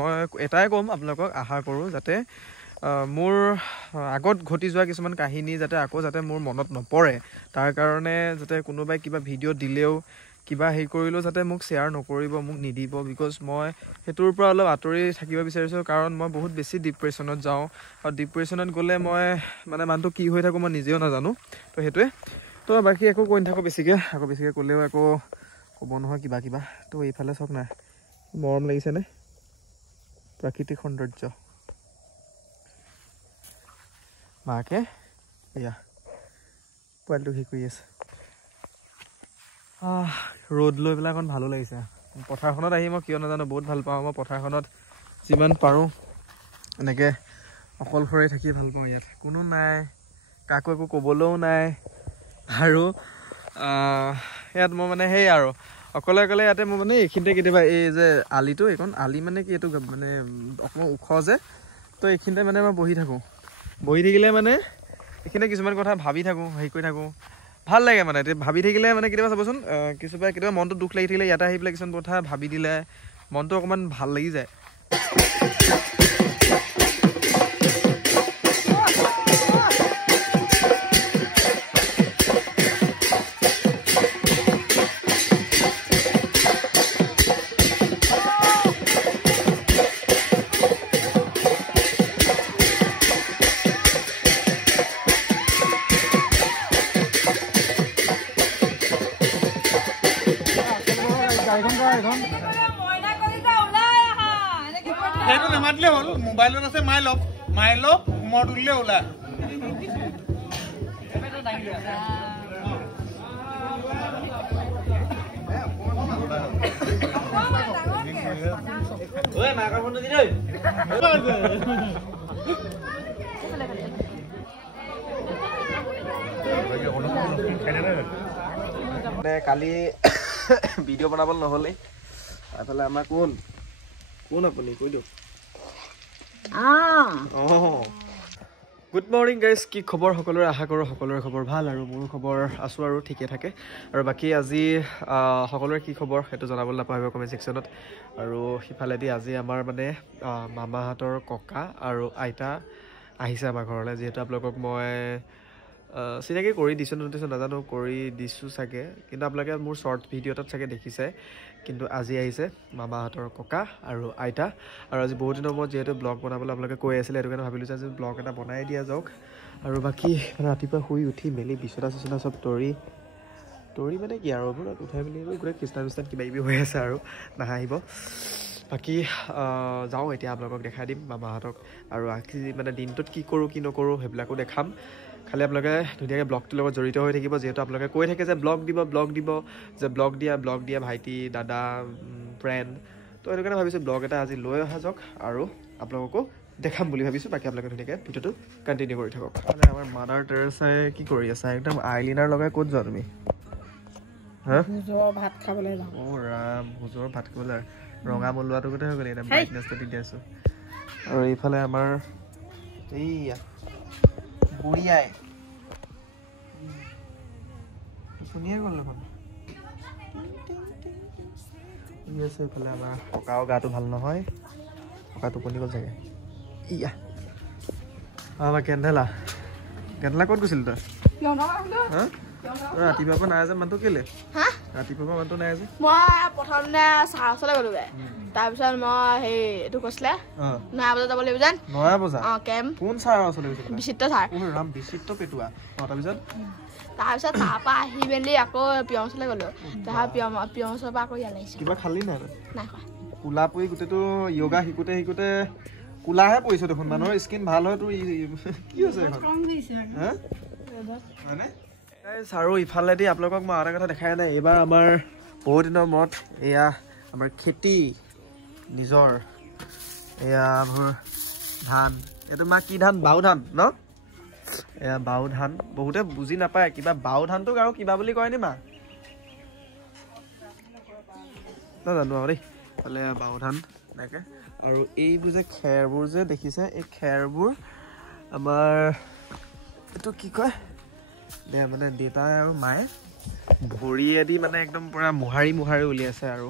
মই এটাই ক'ম আপোনালোকক, আশা কৰোঁ যাতে মোৰ আগত ঘটি যোৱা কিছুমান কাহিনী যাতে আকৌ যাতে মোৰ মনত নপৰে, তাৰ কাৰণে যাতে কোনোবাই কিবা ভিডিঅ' দিলেও কিবা হেৰি কৰিলেও যাতে মোক শ্বেয়াৰ নকৰিব, মোক নিদিব। বিকজ মই সেইটোৰ পৰা অলপ আঁতৰি থাকিব বিচাৰিছোঁ, কাৰণ মই বহুত বেছি ডিপ্ৰেশ্যনত যাওঁ, আৰু ডিপ্ৰেশ্যনত গ'লে মই মানে মানুহটো কি হৈ থাকোঁ মই নিজেও নাজানো। তো সেইটোৱে। তো বাকী একো কৈ নাথাকোঁ বেছিকৈ, আকৌ বেছিকৈ ক'লেও আকৌ ক'ব নহয় কিবা কিবা। তো এইফালে চাওক নাই, মৰম লাগিছেনে প্ৰাকৃতিক সৌন্দৰ্য। মাকে এয়া পোৱালিটো কি কৰি আছে। ৰ'দ লৈ পেলাই অকণ ভালো লাগিছে। পথাৰখনত আহি মই কিয় নাজানো বহুত ভাল পাওঁ। মই পথাৰখনত যিমান পাৰোঁ এনেকৈ অকলশৰে থাকি ভাল পাওঁ। ইয়াত কোনো নাই, কাকো একো ক'বলৈও নাই, আৰু ইয়াত মই মানে সেই আৰু অকলে অকলে ইয়াতে মই মানে এইখিনিতে কেতিয়াবা এই যে আলিটো, এইখন আলি মানে কি এইটো মানে অকণমান ওখ যে, তো এইখিনিতে মানে মই বহি থাকোঁ। বহি থাকিলে মানে এইখিনিতে কিছুমান কথা ভাবি থাকোঁ, হেৰি কৰি থাকোঁ, ভাল লাগে মানে। ভাবি থাকিলে মানে কেতিয়াবা চাবচোন, কেতিয়াবা মনটো দুখ লাগি থাকিলে ইয়াতে আহি পেলাই কিছুমান কথা ভাবি দিলে মনটো অকণমান ভাল লাগি যায়। সেইটো নামাতিলে হ'ল, মোবাইলত আছে মাই লওক মই তুলিলে ওলা। কালি ভিডিঅ' বনাবলৈ নহ'লেই, এইফালে আমাৰ কোন আপুনি কৈ দিয়ক। গুড মৰ্ণিং গাইজ, কি খবৰ সকলোৰে? আশা কৰোঁ সকলোৰে খবৰ ভাল, আৰু মোৰ খবৰ আছোঁ আৰু ঠিকে থাকে। আৰু বাকী আজি সকলোৰে কি খবৰ সেইটো জনাবলৈ নাপাহৰিব কমেণ্ট ছেকশ্যনত। আৰু সিফালেদি আজি আমাৰ মানে মামাহঁতৰ ককা আৰু আইতা আহিছে আমাৰ ঘৰলৈ। যিহেতু আপোনালোকক মই চিনাকি কৰি দিছোঁ নাজানো, কৰি দিছোঁ চাগে, কিন্তু আপোনালোকে মোৰ শ্বৰ্ট ভিডিঅ' এটাত চাগে দেখিছে। কিন্তু আজি আহিছে মামাহঁতৰ ককা আৰু আইতা, আৰু আজি বহুত দিনৰ মূৰত যিহেতু ব্লগ বনাবলৈ আপোনালোকে কৈ আছিলে, সেইটো কাৰণে ভাবিলোঁ যে আজি ব্লগ এটা বনাই দিয়া যাওক। আৰু বাকী ৰাতিপুৱা শুই উঠি মেলি বিচনা চব তৰি মানে কি আৰু উঠাই মেলি গোটেই খ্ৰীষ্টান কিবা কিবি হৈ আছে, আৰু নাহাঁহিব। বাকী যাওঁ এতিয়া, আপোনালোকক দেখাই দিম মামাহঁতক, আৰু মানে দিনটোত কি কৰোঁ কি নকৰোঁ সেইবিলাকো দেখাম। খালি আপোনালোকে ধুনীয়াকৈ ব্লগটোৰ লগত জড়িত হৈ থাকিব, যিহেতু আপোনালোকে কৈ থাকে যে ব্লগ দিব যে ব্লগ দিয়া ভাইটি দাদা ফ্ৰেণ্ড। তো সেইটো কাৰণে ভাবিছোঁ ব্লগ এটা আজি লৈ অহা যাওক, আৰু আপোনালোককো দেখাম বুলি ভাবিছোঁ। বাকী আপোনালোকে ধুনীয়াকৈ ভিডিঅ'টো কণ্টিনিউ কৰি থাকক। মানে আমাৰ মাদাৰ টেৰেছাই কি কৰি আছা? একদম আইলিনাৰ লগাই ক'ত যোৱা তুমি? ভোজৰ ভাত খাবলৈ যাওঁ। ৰাম, ভোজৰ ভাত খাবলৈ ৰঙা মলোৱাটো গোটেই হৈ গ'ল, এতিয়া ব্ৰাইটনেছটো দি আছোঁ। আৰু এইফালে আমাৰ এইয়া বুঢ়ীয়াই শুনিয়ে গ'ল দেখোন। আছে এইফালে আমাৰ ককাও গাটো ভাল নহয়, ককা টোপনি গ'ল চাগে। ইয়া আমাৰ কেণ্ডেলা ক'ত গৈছিল তই? ৰাতিপুৱাৰ পৰা নাই যে মানুহটো কেলে? ৰাতিপুৱাৰ পৰা মানুহটো নাই যে? মই প্ৰথমতে চাৰ ওচৰলৈ গ'লোগে, তাৰপিছত মই সেই এইটো কৈছিলে 9 বজাত যাব লাগিব যেন। 9 বজা? কেম্প। কোন ছাৰৰ ওচৰলৈ গৈছিল? বিচিত্ৰ ছাৰ। ৰাম, বিচিত্ৰ পেটুৱা। তাৰপিছত তাৰপৰা আহি মেলি আকৌ পিয়ৰ ওচৰলৈ গ'লো, পিয়ৰ ওচৰৰ পৰা আকৌ ইয়ালৈ আহিছোঁ। কিবা খালি নাই? নাই খোৱা। কোলা পৰি গোটেইটো য়োগা শিকোতে কোলাহে পৰিছে দেখোন। মানুহৰ স্কিন ভাল হয়, তোৰ কি হৈছে এখন? আৰু ইফালেদি আপোনালোকক মই আৰু এটা কথা দেখাই নাই। এইবাৰ আমাৰ বহুত দিনৰ মূৰত এয়া আমাৰ খেতি নিজৰ, এয়া মোৰ ধান, এইটো মা কি ধান? বাও ধান ন? এয়া বাও ধান। বহুতে বুজি নাপায়, কিবা বাও ধানটোক আৰু কিবা বুলি কয় নি মা? নাজানো আৰু দেই। তাহলে বাও ধান এনেকৈ। আৰু এইবোৰ যে খেৰবোৰ যে দেখিছে, এই খেৰবোৰ আমাৰ এইটো কি কয়, মানে দেউতাই আৰু মায়ে ভৰিয়েদি মানে একদম পুৰা মোহাৰি উলিয়াইছে, আৰু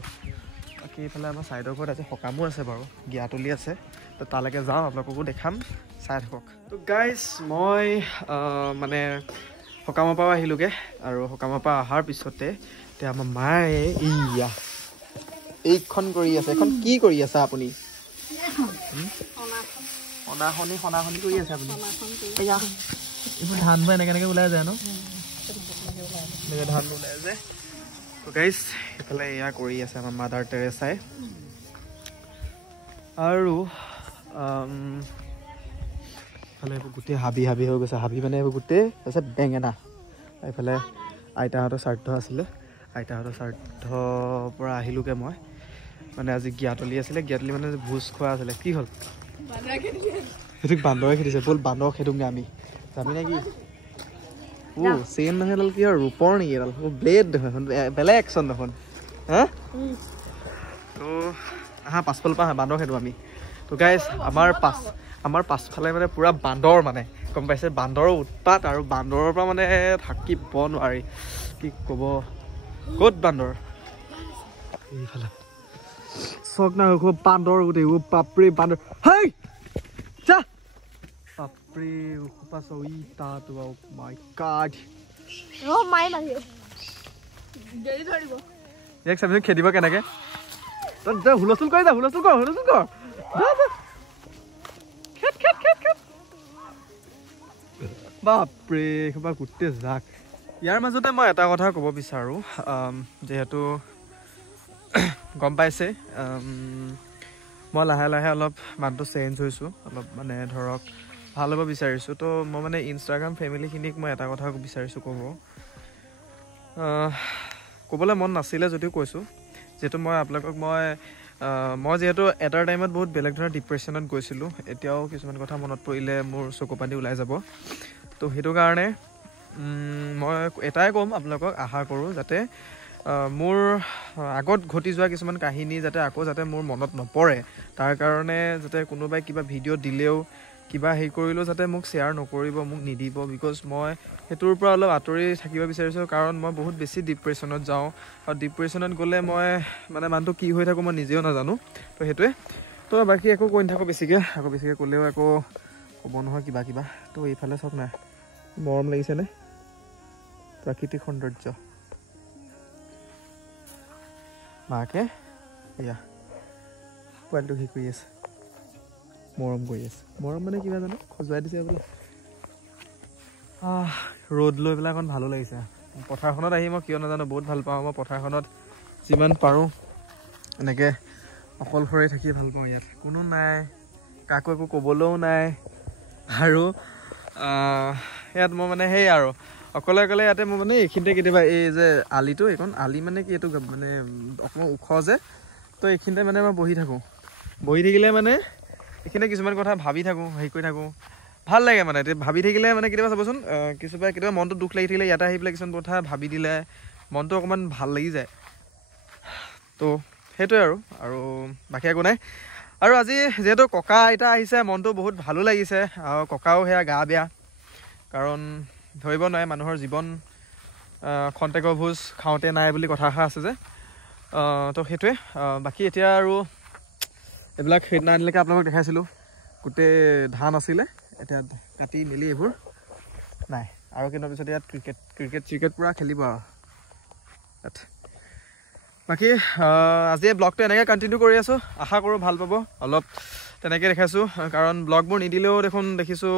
বাকী এইফালে আমাৰ ছাইডৰ ঘৰত আজি সকামো আছে বাৰু, গিয়াতলি আছে, তো তালৈকে যাওঁ, আপোনালোককো দেখাম, চাই থাকক। তো গাইজ মই মানে সকামৰ পৰাও আহিলোগৈ, আৰু সকামৰ পৰা অহাৰ পিছতে এতিয়া আমাৰ মায়ে এইখন কৰি আছে। এইখন কি কৰি আছে আপুনি? সনাখনি কৰি আছে আপুনি? এইবোৰ ধানবোৰ এনেকৈ ওলাই যায় ন? এনেকৈ ধানবোৰ ওলাই যায়। তো গাইজ এইফালে এয়া কৰি আছে আমাৰ মাদাৰ টেৰেছাই। আৰু এইফালে এইবোৰ গোটেই হাবি হৈ গৈছে, হাবি মানে এইবোৰ গোটেই তাৰপিছত বেঙেনা। এইফালে আইতাহঁতৰ শ্ৰাদ্ধ আছিলে, আইতাহঁতৰ শ্ৰাদ্ধৰ পৰা আহিলোগৈ মই, মানে আজি গিয়াতলি আছিলে, গিয়াতলি মানে ভোজ খোৱা আছিলে। কি হ'ল? সেইটোক বান্দৰে খেদিছে, ব'ল বান্দৰ খেদোগৈ আমি, যাবি নে কি? চেইন নহয় এডাল, কি হয় ৰূপৰ নেকি এডাল? ব্লেড দেখোন, বেলেগ একশ্যন দেখোন। হা তো আহা পাছফালৰ পৰা বান্দৰ খেদোঁ আমি। তো গাইজ আমাৰ পাছফালে মানে পূৰা বান্দৰ, মানে গম পাইছে, বান্দৰৰ উৎপাত, আৰু বান্দৰৰ পৰা মানে থাকিব নোৱাৰি, কি ক'ব। ক'ত বান্দৰ? এইফালে চক না খুব বান্দৰ গোটেই, বাপৰে বান্দৰ, হেই যা, বাপৰে উখোপা চই তাতো, মাই গড। এক চাবিচোন খেদিব কেনেকৈ, তই হুলস্থুল কৰি যা, হুলস্থুল কৰ বাপৰে এসোপা গোটেই জাক। ইয়াৰ মাজতে মই এটা কথা ক'ব বিচাৰোঁ, যিহেতু গম পাইছে মই লাহে লাহে অলপ মানুহটো চেঞ্জ হৈছোঁ, অলপ মানে ধৰক ভাল হ'ব বিচাৰিছোঁ। তো মই মানে ইনষ্টাগ্ৰাম ফেমিলিখিনিক মই এটা কথা বিচাৰিছোঁ ক'বলৈ মন নাছিলে যদিও কৈছোঁ, যিহেতু মই আপোনালোকক মই যিহেতু এটা টাইমত বহুত বেলেগ ধৰণৰ ডিপ্ৰেশ্যনত গৈছিলোঁ, এতিয়াও কিছুমান কথা মনত পৰিলে মোৰ চকু পানী ওলাই যাব। তো সেইটো কাৰণে মই এটাই ক'ম আপোনালোকক, আশা কৰোঁ যাতে মোৰ আগত ঘটি যোৱা কিছুমান কাহিনী যাতে মোৰ মনত নপৰে, তাৰ কাৰণে যাতে কোনোবাই কিবা ভিডিঅ' দিলেও কিবা হেৰি কৰিলেও যাতে মোক শ্বেয়াৰ নকৰিব, মোক নিদিব, বিকজ মই সেইটোৰ পৰা অলপ আঁতৰি থাকিব বিচাৰিছোঁ। কাৰণ মই বহুত বেছি ডিপ্ৰেশ্যনত যাওঁ, আৰু ডিপ্ৰেশ্যনত গ'লে মই মানে মানুহটো কি হৈ থাকোঁ মই নিজেও নাজানো। তো সেইটোৱে, তো বাকী একো কৈ নাথাকোঁ বেছিকৈ ক'লেও একো ক'ব নহয় কিবা। তো এইফালে চাওক নাই, মৰম লাগিছেনে, প্ৰাকৃতিক সৌন্দৰ্য। মাকে এয়া পোৱালিটো কি কৰি আছে, মৰম কৰি আছে, মৰম মানে কিবা জানো খজুৱাই দিছে বোলে। ৰ'দ লৈ পেলাই অকণ ভালো লাগিছে। পথাৰখনত আহি মই কিয় নাজানো বহুত ভাল পাওঁ। মই পথাৰখনত যিমান পাৰোঁ এনেকৈ অকলশৰে থাকি ভাল পাওঁ। ইয়াত কোনো নাই, কাকো একো ক'বলৈও নাই, আৰু ইয়াত মই মানে সেই আৰু অকলে ইয়াতে মই মানে এইখিনিতে কেতিয়াবা এই যে আলিটো, এইখন আলি মানে কি এইটো মানে অকণমান ওখ যে, তো এইখিনিতে মানে মই বহি থাকিলে মানে এইখিনিতে কিছুমান কথা ভাবি থাকোঁ, হেৰি কৰি থাকোঁ, ভাল লাগে মানে। ভাবি থাকিলে মানে কেতিয়াবা চাবচোন, কেতিয়াবা মনটো দুখ লাগি থাকিলে ইয়াতে আহি পেলাই কিছুমান কথা ভাবি দিলে মনটো অকণমান ভাল লাগি যায়। তো সেইটোৱে আৰু বাকী একো নাই। আৰু আজি যিহেতু ককা আইতা আহিছে, মনটো বহুত ভালো লাগিছে, আৰু ককাও সেয়া গা বেয়া, কাৰণ ধৰিব নোৱাৰে মানুহৰ জীৱন খন্তেকৰ ভোজ খাওঁতে নাই বুলি কথা এষাৰ আছে যে। তো সেইটোৱে। বাকী এতিয়া আৰু এইবিলাক সেইদিনা আনিলৈকে আপোনালোকক দেখাইছিলোঁ, গোটেই ধান আছিলে, এতিয়া কাটি মেলি এইবোৰ নাই, আৰু কেইদিনৰ পিছত ইয়াত ক্ৰিকেট পূৰা খেলিব আৰু ইয়াত। বাকী আজি ব্লগটো এনেকৈ কণ্টিনিউ কৰি আছোঁ, আশা কৰোঁ ভাল পাব। অলপ তেনেকৈ দেখাইছোঁ, কাৰণ ব্লগবোৰ নিদিলেও দেখোন দেখিছোঁ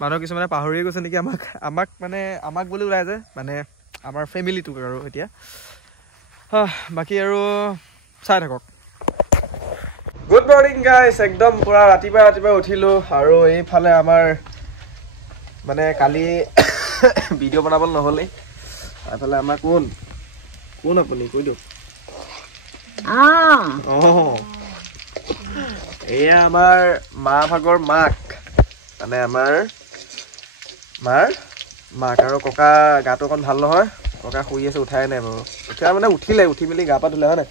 মানুহ কিছুমানে পাহৰিয়ে গৈছে নেকি আমাক বুলি ওলাই যায়, মানে আমাৰ ফেমিলিটোক আৰু এতিয়া। বাকী আৰু চাই থাকক। গুড মৰ্ণিং গাইজ, একদম পূৰা ৰাতিপুৱা উঠিলোঁ, আৰু এইফালে আমাৰ মানে কালি ভিডিঅ' বনাবলৈ নহ'লেই, এইফালে আমাৰ কোন আপুনি কৈ দিয়ক। এয়া আমাৰ ভাগৰ মাক, মানে আমাৰ মাক আৰু ককা গাটো অকণ ভাল নহয়, ককা শুই আছে, উঠাই নাই বাৰু। উঠি মেলি গা পা ধুলে হয় নাই,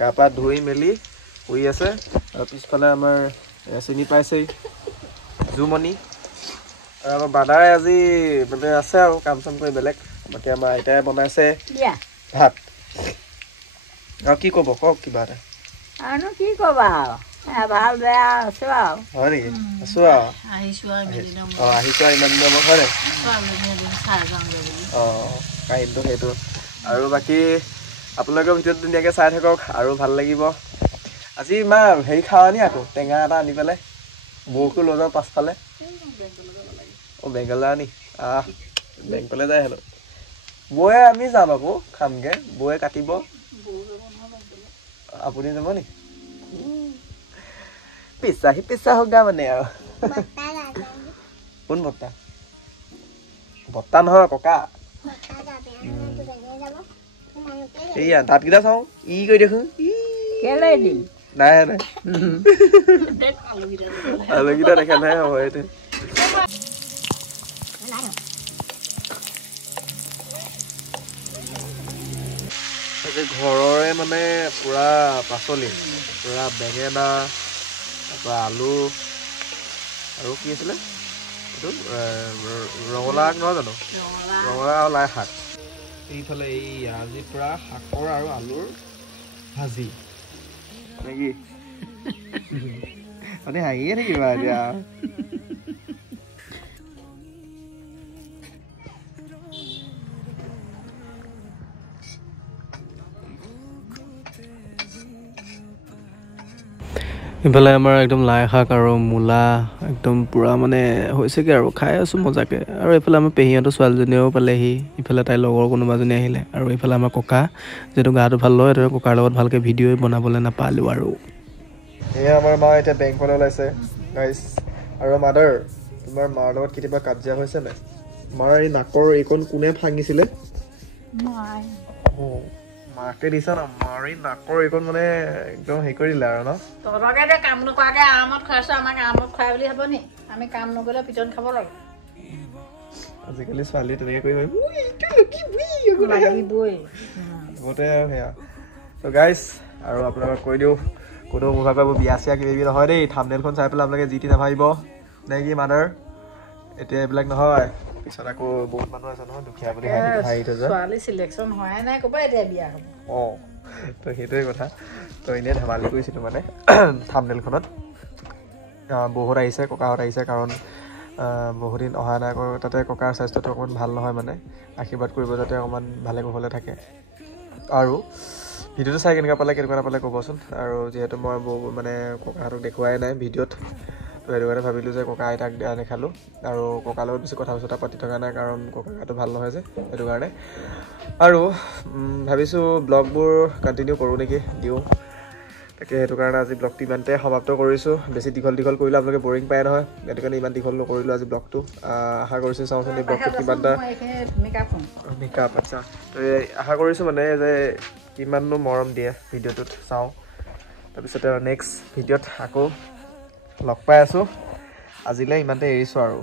গা পা ধুই মেলি শুই আছে। আৰু পিছফালে আমাৰ চিনি পাইছেই জুমনি, আৰু আমাৰ বাদাই আজি মানে আছে আৰু কাম চাম কৰি বেলেগ। বাকী আমাৰ আইতাই বনাইছে ভাত, আৰু কি ক'ব কওক কিবা এটা আৰুনো কি ক'বা আৰু ভাল বেয়া আছো আৰু হয় নেকি আছো আৰু আহিছো আৰু আহিছো আৰু ইমান দিনৰ মূৰত হয় নাই কাহিনীটো সেইটো আৰু বাকী আপোনালোকৰ ভিডিঅ'টো ধুনীয়াকৈ চাই থাকক আৰু ভাল লাগিব আজি মা হেৰি খাৱা নি আকৌ টেঙা এটা আনি পেলাই বৌকো লৈ যাওঁ পাছফালে বেংকলৈ নি বেংকলৈ যায় হেনো বৌয়ে আমি যাম আকৌ খামগৈ বৌয়ে কাটিব আপুনি যাব নি পিছা হোগা মানে আৰু কোন বৰ্তা বৰ্তা নহয় ককা এইয়া দাঁতকেইটা চাওঁ ই কৰি দেখোন নাই আলুকেইটা দেখা নাই হ'ব এইটো ঘৰৰে মানে পুৰা পাচলি পুৰা বেঙেনা তাৰপৰা আলু আৰু কি আছিলে এইটো ৰঙালাও আগ নহয় জানো ৰঙালাও আৰু লাই শাক এইফালে এই আজি পুৰা শাকৰ আৰু আলুৰ ভাজি নেকি মানে হাঁহিয়ে থাকিবা এতিয়া ইফালে আমাৰ একদম লাই শাক আৰু মূলা একদম পূৰা মানে হৈছেগৈ আৰু খাই আছোঁ মজাকৈ আৰু এইফালে আমাৰ পেহীহঁতৰ ছোৱালীজনীও পালেহি ইফালে তাইৰ লগৰ কোনোবাজনী আহিলে আৰু এইফালে আমাৰ ককা যিহেতু গাটো ভাল লয় সেইটো ককাৰ লগত ভালকৈ ভিডিঅ'ই বনাবলৈ নাপালোঁ আৰু এয়া আমাৰ মা এতিয়া বেংকলৈ ওলাইছে গাইছ আৰু মাদাৰ তোমাৰ মাৰ লগত কেতিয়াবা কাজিয়া হৈছে নাই মাৰ এই নাকৰ এইকণ কোনে ভাঙিছিলে মাকে দিছা না মাৰি নাকৰ এইকণ মানে একদম হেৰি কৰি দিলে আৰু ন তহঁতকে যে কাম নকৰাকে আৰামত খুৱাইছো আমাক আৰামত খুৱাই বুলি ভাব নি আমি কাম নকৰিলে পিটন খাব লাগে আজিকালি ছোৱালী তেনেকে কৰি আগতে আৰু সেয়া ত' গাইজ আৰু আপোনালোকক কৈ দিওঁ কোনো মোৰ ভাগৰ বিয়া চিয়া কিবি নহয় দেই থাম্বনেইলখন চাই পেলাই আপোনালোকে যি টি নাভাবিব নে কি মাদাৰ এতিয়া এইবিলাক নহয় পিছত আকৌ বহুত মানুহ আছে নহয় দুখীয়া বুলি হাঁহি থৈ যায় ছোৱালী চিলেকশ্যন হোৱাই নাই ক'ব এতিয়া বিয়া হ'ব অঁ তো সেইটোৱে কথা তো এনেই ধেমালি কৰিছিলোঁ মানে থাম্বনেইলখনত বহুত আহিছে ককাহঁত আহিছে কাৰণ বহুদিন অহা নাই আকৌ তাতে ককাৰ স্বাস্থ্যটো অকণমান ভাল নহয় মানে আশীৰ্বাদ কৰিব যাতে অকণমান ভালে কুশলে থাকে আৰু ভিডিঅ'টো চাই কেনেকুৱা নাপালে ক'বচোন আৰু যিহেতু মই মানে ককাহঁতক দেখুৱাই নাই ভিডিঅ'ত তো সেইটো কাৰণে ভাবিলোঁ যে ককা আইতাক দেখালোঁ আৰু ককাৰ লগত বেছি কথা চথা পাতি থকা নাই কাৰণ ককাৰ গাটো ভাল নহয় যে সেইটো কাৰণে আৰু ভাবিছোঁ ব্লগবোৰ কণ্টিনিউ কৰোঁ নেকি দিওঁ তাকে সেইটো কাৰণে আজি ব্লগটো ইমানতে সমাপ্ত কৰিছোঁ বেছি দীঘল কৰিলে আপোনালোকে বৰিং পায় নহয় সেইটো কাৰণে ইমান দীঘল নকৰিলোঁ আজি ব্লগটো আশা কৰিছোঁ চাওঁচোন এই ব্লগটো কিমান এটা মেকআপ আচ্ছা তো আশা কৰিছোঁ মানে যে কিমাননো মৰম দিয়ে ভিডিঅ'টোত চাওঁ তাৰপিছতে নেক্সট ভিডিঅ'ত আকৌ লগ পাই আছোঁ আজিলৈ ইমানতে এৰিছোঁ আৰু